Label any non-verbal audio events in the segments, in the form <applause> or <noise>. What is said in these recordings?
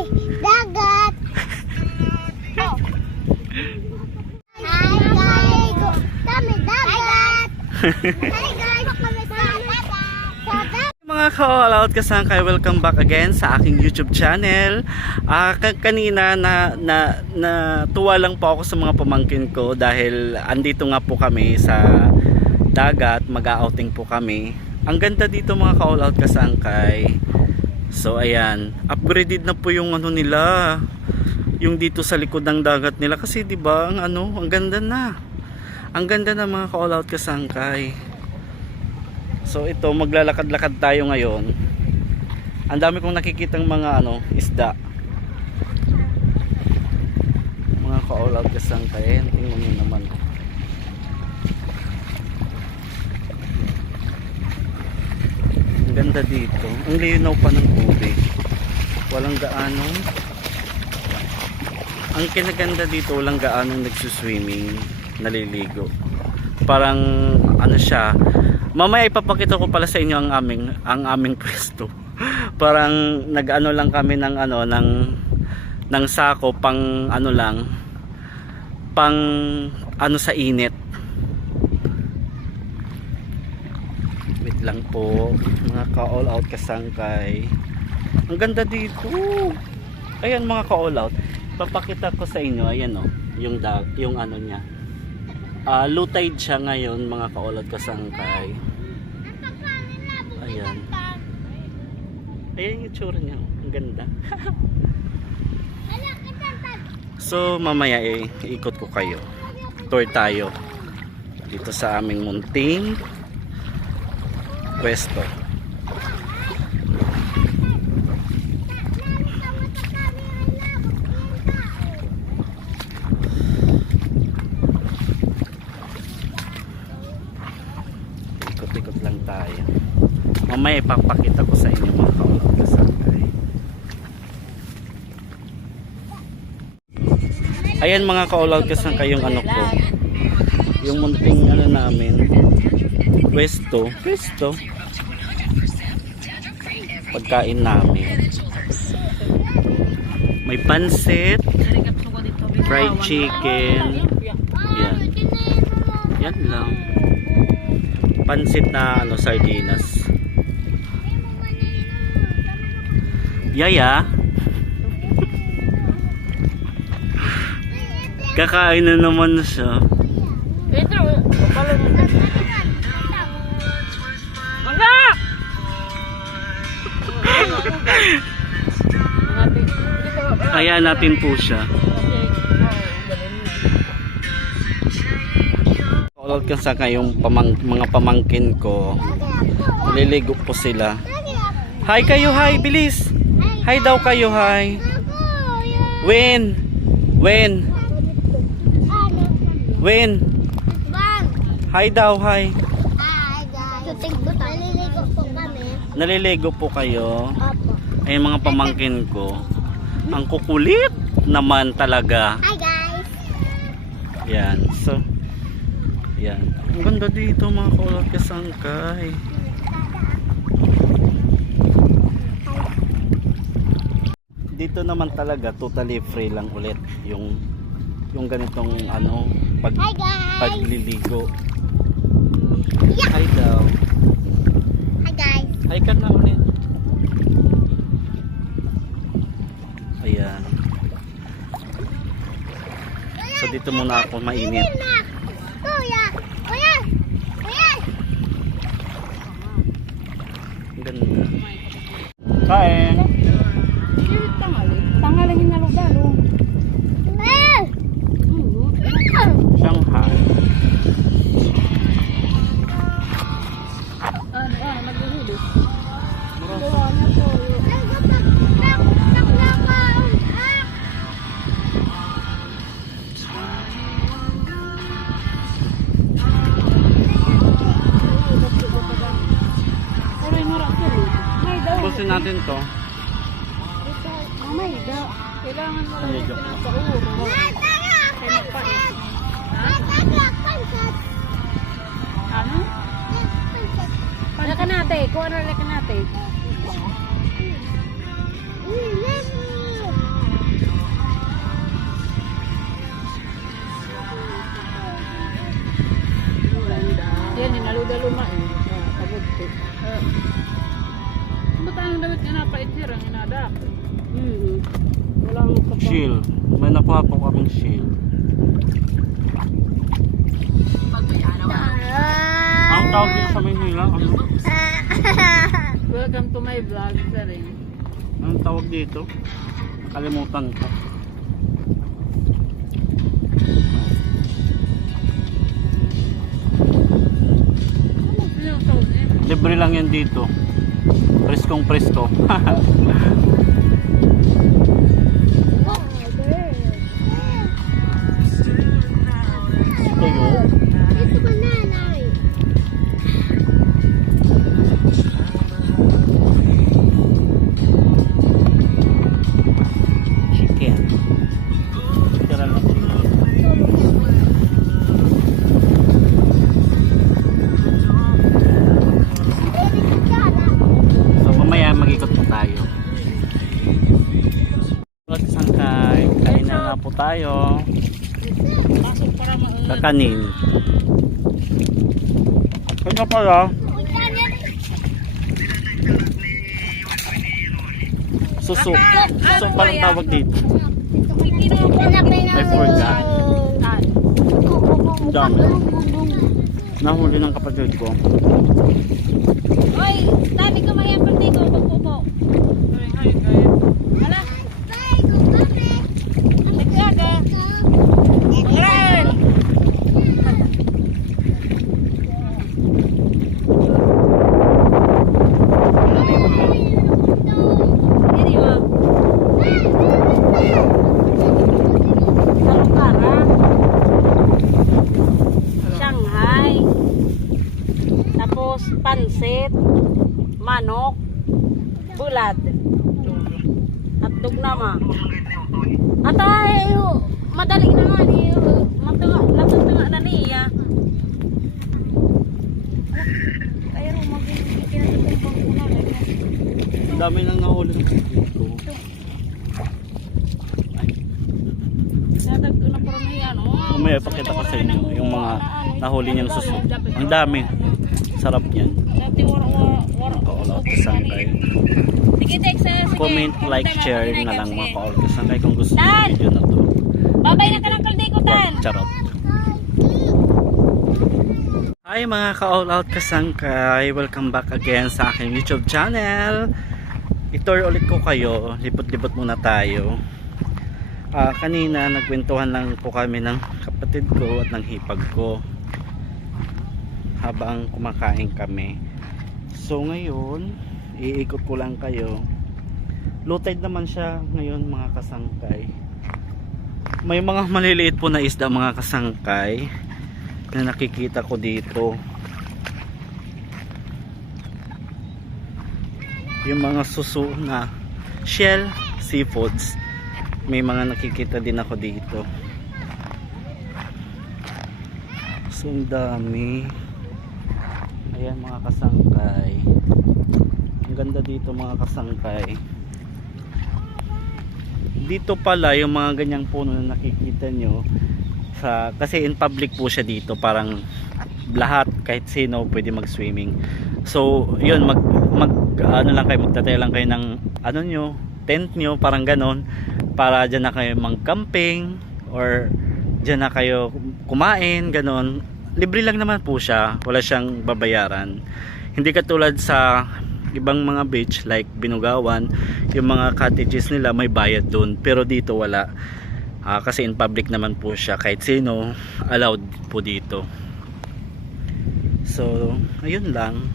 Dami dagat. Oh. Hi guys. Dami dagat. Hi guys. Kami dagat. Mga ka-all out kasangkay, welcome back again sa aking YouTube channel. Ah, ka- kanina na, na, na tuwa lang po ako sa mga pamangkin ko dahil andito nga po kami sa dagat, mag-outing po kami. Ang ganda dito mga ka-all out kasangkay. So ayan, upgraded na po yung ano nila. Yung dito sa likod ng dagat nila kasi 'di ba, ang ano, ang ganda na. Ang ganda na mga ka-all out kasangkay. So ito, maglalakad-lakad tayo ngayon. Ang dami kong nakikitang mga ano, isda. Mga ka-all out kasang kain. Tingnan nyo naman. Ang ganda dito. Ang linaw pa ng tubig. Walang gaanong ang kinaganda dito walang gaanong nagsuswimming naliligo parang ano siya mamaya ipapakita ko pala sa inyo ang aming ang aming <laughs> pwesto parang nag-ano lang kami ng ano ng ng sako pang ano lang pang ano sa init lang po. Mga ka all out kasangkay. Ang ganda dito. Ayan mga ka all out. Papakita ko sa inyo ayan oh yung yung ano niya. Ah, low siya ngayon mga kaulad kasangkay. Ayan. Ayan yung tsura niya oh. ang ganda. <laughs> So mamaya eh ikot ko kayo. Tour tayo dito sa aming munting pwesto. Ikot-ikot lang tayo. Mamaya ipapakita ko sa inyo mga kaulad kasangkay ayan mga kaulad kasangkay yung ano ko. Yung munting ano namin pwesto. Pwesto. Pagkain namin. May pansit fried chicken. Yan. Yan lang. Pansit na ano sardinas. Yaya. <laughs> Kakain na naman siya. Ito, kaya natin po siya. All ka sa kayong pamang, mga pamangkin ko. Naliligo po sila. Hi kayo hi bilis. Hi daw kayo hi. When when when hi daw hi. Naliligo po kami. naliligo po kayo. Opo. ay mga pamangkin ko ang kukulit naman talaga Hi guys. yan so yan ang ganda dito mga kaulat kasangkay dito naman talaga totally free lang ulit yung yung ganitong ano pag Hi guys. pagliligo Yeah. hi daw Hi guys. hi ka na ulit so dito muna ako mainit ganda kain. Tangali yung nalugalo. kailangan mo lang sa uro. Ano? Wala ka nate, kuha na wala ka nate. Yan, naludaluma eh. Ah, pagod ko. Ba't ang damit nga na paitsirang inadap? Mm-hmm. Shield. May nakuha po kaming shield. Ang tawag dito sa Maynila, ano? <laughs> Welcome to my vlog, sir. eh. Anong tawag dito? Kalimutan ko. Ano? Libre lang yan dito. Preskong presko. <laughs> tayo. Kakanin. Kaya pala, suso. Suso parang tawag dito. I forgot. Ang dami. Nahuli ng kapatid ko. Hoy, dami ko mayang pati ko pagpupo. Hi, hi, guys. Hala, pansit, manok, bulad. At dugnama. At ay, madali na nga ni matuwa, latang nga na niya. Kaya ro magiging na lang. Ang dami nang nahuli ng. Nadag ko na parang may ano. Mamaya ipakita ko sa inyo yung mga nahuli niyang suso. Ang dami. Sarap yan. Sa sige. Comment, like, share na lang mga kaulap sangkay kung gusto yung video na to. Babay na ka ng kaldikutan. Charot. Hi mga ka-all out kasangkay! Welcome back again sa aking YouTube channel. Itour ulit ko kayo. Lipot-lipot muna tayo. Ah, kanina nagkwentuhan lang po kami ng kapatid ko at ng hipag ko habang kumakain kami. So ngayon, iikot ko lang kayo. Low tide naman siya ngayon mga kasangkay may mga maliliit po na isda mga kasangkay na nakikita ko dito yung mga suso na shell seafoods may mga nakikita din ako dito so dami ayan mga kasangkay. Ang ganda dito mga kasangkay. Dito pala yung mga ganyang puno na nakikita nyo sa, kasi in public po siya dito parang lahat kahit sino pwede mag swimming so yun mag, mag ano lang kayo magtataya lang kayo ng ano nyo tent nyo parang ganon para dyan na kayo mang camping or dyan na kayo kumain ganon libre lang naman po siya. Wala siyang babayaran. Hindi katulad sa ibang mga beach like Binugawan yung mga cottages nila may bayad doon pero dito wala. Ah, kasi in public naman po siya. Kahit sino allowed po dito. So ayun lang.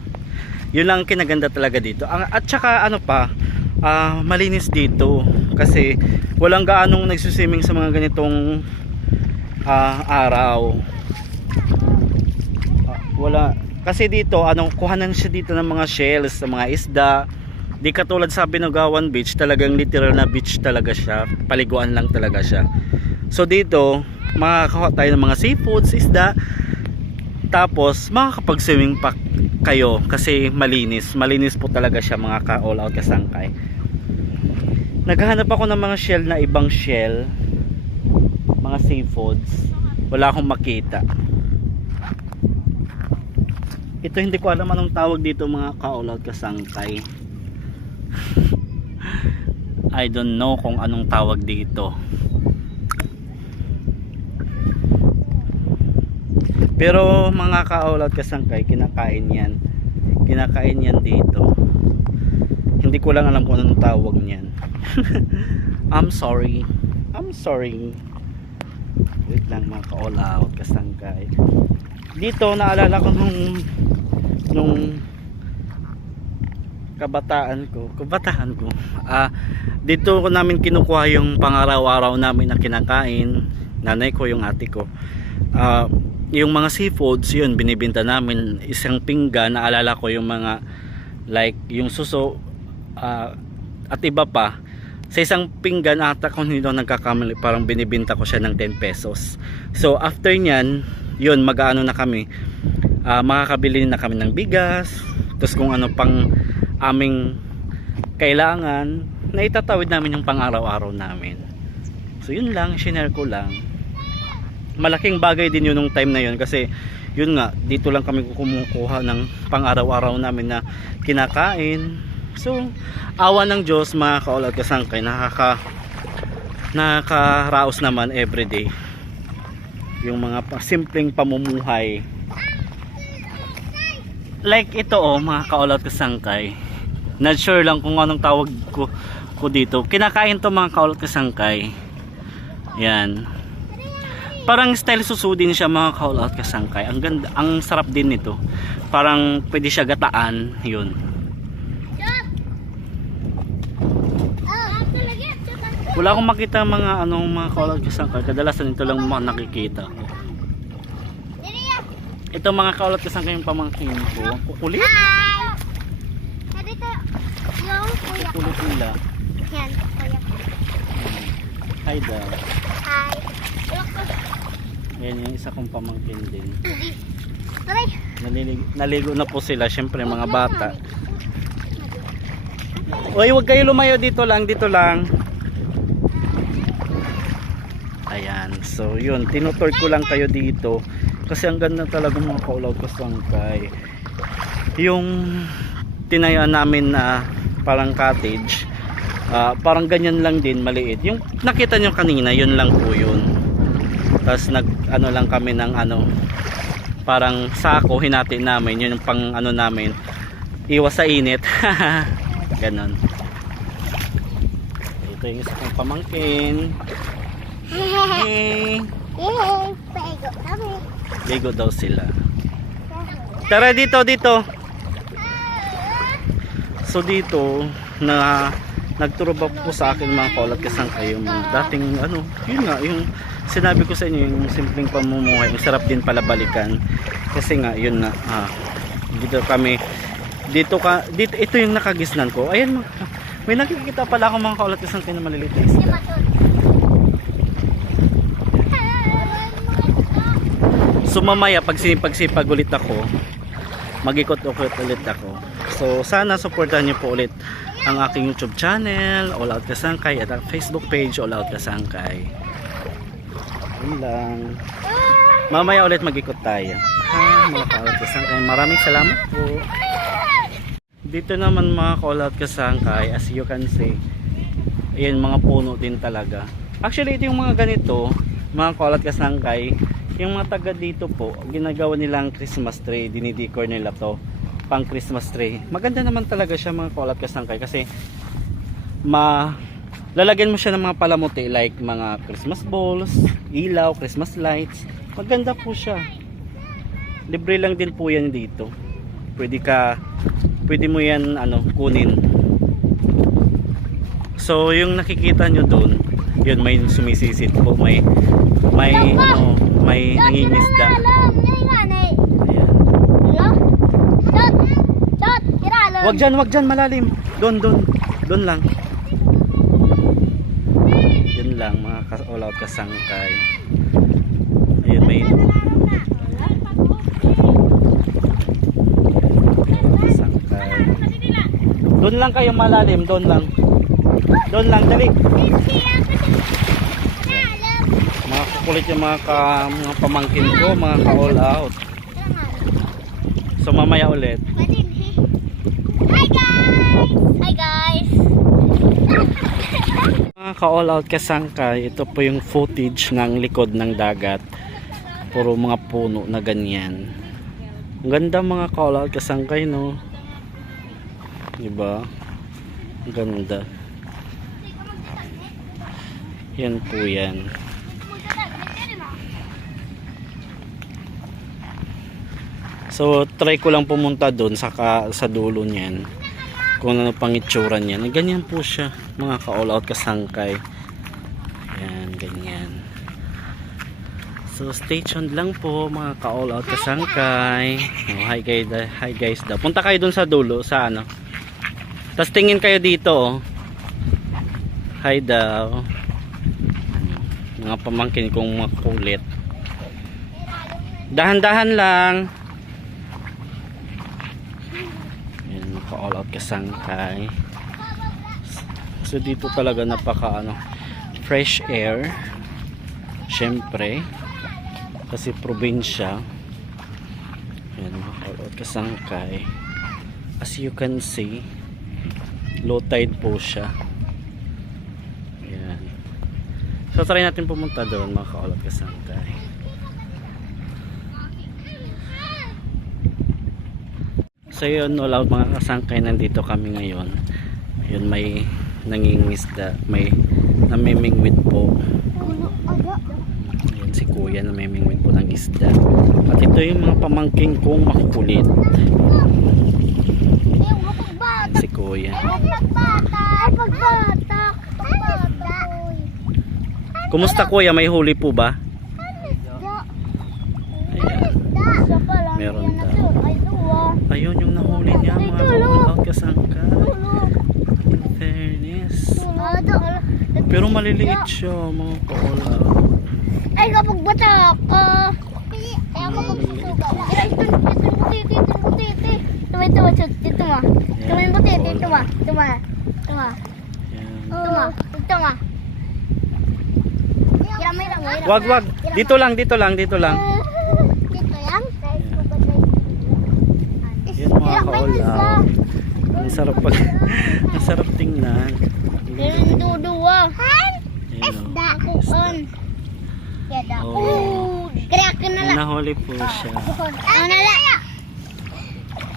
Yun lang ang kinaganda talaga dito. At saka ano pa ah, malinis dito. Kasi walang gaanong nagsuswimming sa mga ganitong ah, araw wala. Kasi dito anong kuhanan siya dito ng mga shells sa mga isda. Di katulad sa Binugawan Beach talagang literal na beach talaga siya. Paliguan lang talaga siya. So dito makakakuha tayo ng mga seafoods isda. Tapos makakapag swimming pa kayo kasi malinis. Malinis po talaga siya mga ka all out kasangkay. Naghahanap ako ng mga shell na ibang shell. Mga seafoods. Wala akong makita ito hindi ko alam anong tawag dito mga ka all out kasangkay <laughs> I don't know kung anong tawag dito. Pero mga kaulad kasangkay, kinakain yan. Kinakain yan dito. Hindi ko lang alam kung anong tawag niyan. <laughs> I'm sorry. I'm sorry. Wait lang mga out kasangkay. Dito naalala ko nung nung kabataan ko, kabataan ko. Ah, dito ko namin kinukuha yung pangaraw-araw namin na kinakain. Nanay ko, yung ate ko. Ah, yung mga seafoods, yun binibenta namin isang pinggan, naalala ko yung mga like yung suso ah, at iba pa sa isang pinggan ata kung hindi ako nagkakamali parang binibenta ko siya ng 10 pesos so after nyan yun mag-ano na kami. Ah, makakabili na kami ng bigas tapos kung ano pang aming kailangan na itatawid namin yung pang araw-araw namin. So yun lang share ko lang. Malaking bagay din yun nung time na yun kasi yun nga dito lang kami kumukuha ng pang araw-araw namin na kinakain. So awa ng Diyos mga kaulad kasangkay nakaka nakakaraos naman everyday yung mga simpleng pamumuhay. Like ito oh mga kaulad kasangkay not sure lang kung anong tawag ko, ko dito. Kinakain to mga kaulad kasangkay yan. Parang style suso din siya mga kaulad kasangkay ang ganda ang sarap din nito. Parang pwede siya gataan yun Oh, talaga. Wala akong makita mga anong mga kasangkay. Kadalasan ito lang mga nakikita ko. Ito mga kaulad kasangkay yung pamangkin ko. Ang Kukulit. Hi. Nandito yung kuya ko. Kukulit nila. Yan, kuya ko. Hi daw. Hi. Yan yung isa kong pamangkin din. Aray. Nalilig, naligo na po sila. Siyempre mga bata. Uy, huwag kayo lumayo dito lang. Dito lang. Ayan. So, yun. Tinutor ko lang kayo dito. Kasi ang ganda talaga mga kaulaw kasangkay. Yung tinayaan namin na parang cottage. ah, parang ganyan lang din, maliit. Yung nakita nyo kanina, yun lang po yun. Tapos nag, ano lang kami ng ano, parang sako hinati namin. Yun yung pang ano namin. Iwas sa init. <laughs> Ganon. Ito yung isa kong pamangkin. Hey! Ligo daw sila. Tara dito, dito. So dito, na nagturo ba po sa akin mga kaulat kasang kayo mga dating ano, yun nga, yung sinabi ko sa inyo, yung simpleng pamumuhay, yung sarap din pala balikan. Kasi nga, yun nga, ah, dito kami, dito ka, dito, ito yung nakagisnan ko. Ayan, mga, may nakikita pala ako mga kaulat kasang kayo na maliliit na isda. So mamaya pag sipag-sipag ulit ako, mag-ikot-ukot ulit ako. So sana supportahan niyo po ulit ang aking YouTube channel, All Out Kasangkay at ang Facebook page, All Out Kasangkay. Yun lang. Mamaya ulit mag-ikot tayo. Ha, mga Out Kasangkay. Maraming salamat po. Dito naman mga Out Kasangkay, as you can see, ayan mga puno din talaga. Actually, ito yung mga ganito, mga Out Kasangkay, yung mga taga dito po, ginagawa nilang Christmas tree, dinidecor nila to pang Christmas tree. Maganda naman talaga siya mga kaulat kasangkay kasi ma lalagyan mo siya ng mga palamuti like mga Christmas balls, ilaw, Christmas lights. Maganda po siya. Libre lang din po yan dito. Pwede ka pwede mo yan ano kunin. So yung nakikita nyo doon, yun may sumisisid po, may may ano, may nangingisda. Wag dyan, wag dyan, malalim. Doon, doon. Doon lang. Yun lang, mga all out kasangkay. Ayun, may... Kasangkay. Doon lang kayo malalim, doon lang. Doon lang, dali. Mga kukulit yung mga, ka, mga pamangkin ko, mga ka-all out. So mamaya ulit. Hi guys! Hi guys! <laughs> Mga ka-all out kasangkay, ito po yung footage ng likod ng dagat. Puro mga puno na ganyan. Ang ganda mga ka-all out kasangkay, no? Diba? Ang ganda. Yan po yan. So, try ko lang pumunta doon sa, sa dulo niyan. Kung ano pang itsura niyan. Ganyan po siya. Mga ka-all out kasangkay. Yan, ganyan. So, stay tuned lang po mga ka-all out kasangkay. Oh, hi, guys, hi guys daw. Punta kayo doon sa dulo, sa ano. Tapos tingin kayo dito, oh. Hi daw. Mga pamangkin kong makulit. Dahan-dahan lang. Yan, maka-all out kasangkay. So dito talaga napaka ano, fresh air. Syempre, kasi probinsya. Yan, maka-all out kasangkay. As you can see, low tide po siya. Yan. So try natin pumunta doon mga ka-all out kasangkay. So yun, all out mga kasangkay, nandito kami ngayon. Yun, may nangingisda, may namimingwit po. Yan si kuya namimingwit po ng isda. At ito yung mga pamangking kong makukulit. Si kuya. Kumusta kuya? May huli po ba? Ayan. Isa pa lang. Meron Yan na daw. to. Ay, duwa. Ayun yung nahuli niya mga ka-all out kasangkay. In fairness. Pero maliliit siya mga out. Ay, kapag bata ka. Kaya kapag susuga. Ay, ito, ito, ito, ito, ito, ito. Ito, ito, ito, ito, ma. Ito, ma, ito, ito, ito, ma. Ito, ma. Ito, ma. Yan. Ito, ma. Ito, ma. Kira, may lang, may lang. Wag, wag. Dito lang, dito lang, dito lang. Dito lang? Yan mga out. Ang sarap pag... <laughs> Ang sarap tingnan. Yung duduwa. Ayun, Isda. Kuon. Yada. Oh. Kaya ka na oh. lang. Nahuli po siya. Ano na lang?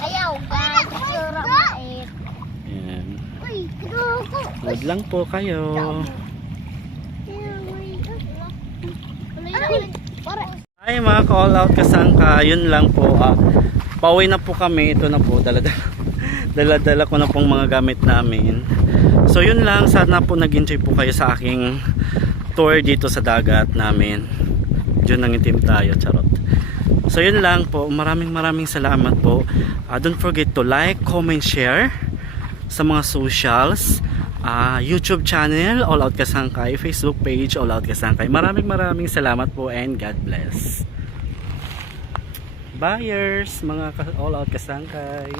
Ayaw, guys. Sarap mait. Yan. Uy, kinuko. Huwag lang po kayo. Ay mga ka-all out kasangka, yun lang po. Ah, pauwi na po kami. Ito na po, daladala. Daladala ko na pong mga gamit namin. So yun lang, sana po nag-enjoy po kayo sa aking tour dito sa dagat namin. Diyan nangitim tayo, charot. So yun lang po, maraming maraming salamat po. Ah, don't forget to like, comment, share sa mga socials, ah, YouTube channel, All Out Kasangkay, Facebook page, All Out Kasangkay. Maraming maraming salamat po and God bless. Buyers, mga All Out Kasangkay.